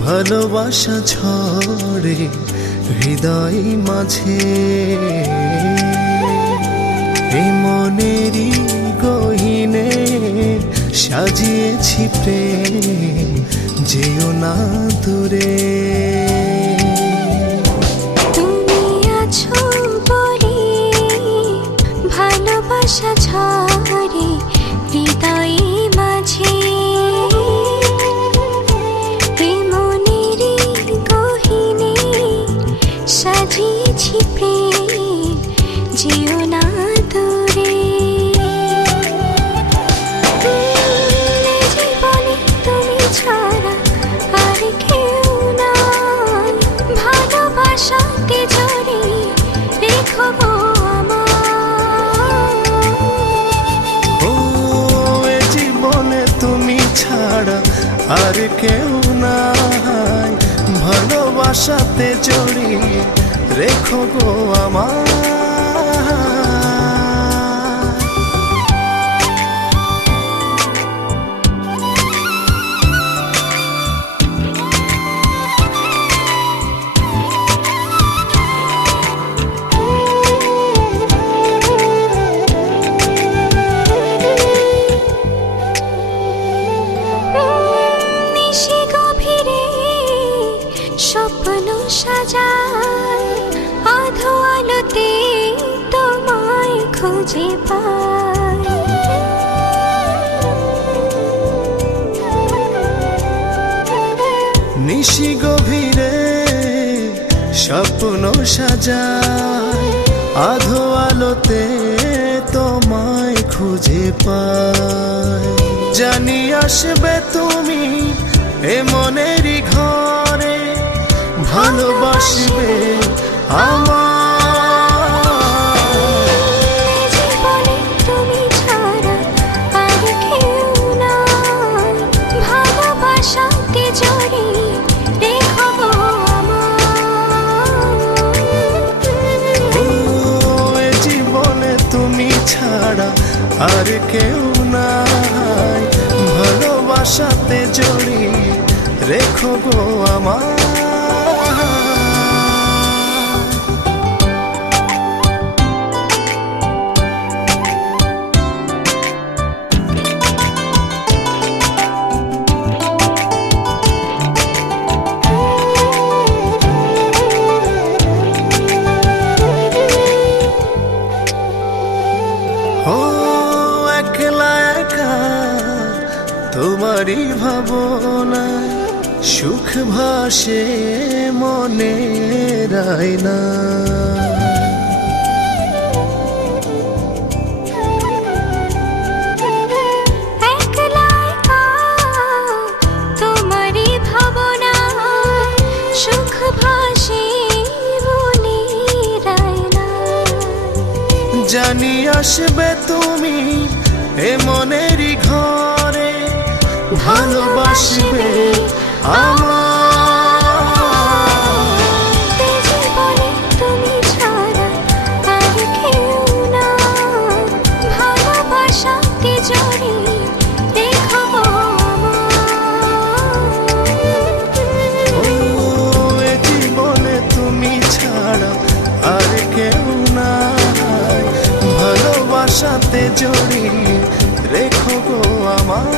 ভালোবাসা ছড়ে হৃদয় মাঝে। এই মনেরই গহিনে সাজিয়েছি প্রেম যেও না দূরে। সাজিয়েছি প্রেম, যেও না দূরে। তুমি ছাড়া আর কেউ নাই ভালোবাসাতে জড়ে রেখো ও এ তুমি ছাড়া আর কেউ নাই, ভালোবাসাতে জড়িয়ে রেখো গো আমার নিশি গভীরে স্বপ্ন সাজায়। আধো আলোতে তোমায় খুঁজে পায়। জানি আসবে তুমি এ মনেরই ঘরে ভালোবাসবে আমার কেউ নাই। ভালোবাসাতে জড়ি রেখো গো আমার তোমারই ভাবনায় সুখ ভাসে মনে না। তোমারই ভাবনা সুখ ভাসে বলে রায়না জানি আসবে তুমি এ মনেরই ঘরে নাই। ভালোবাসাতে জড়িয়ে রেখো গো আমার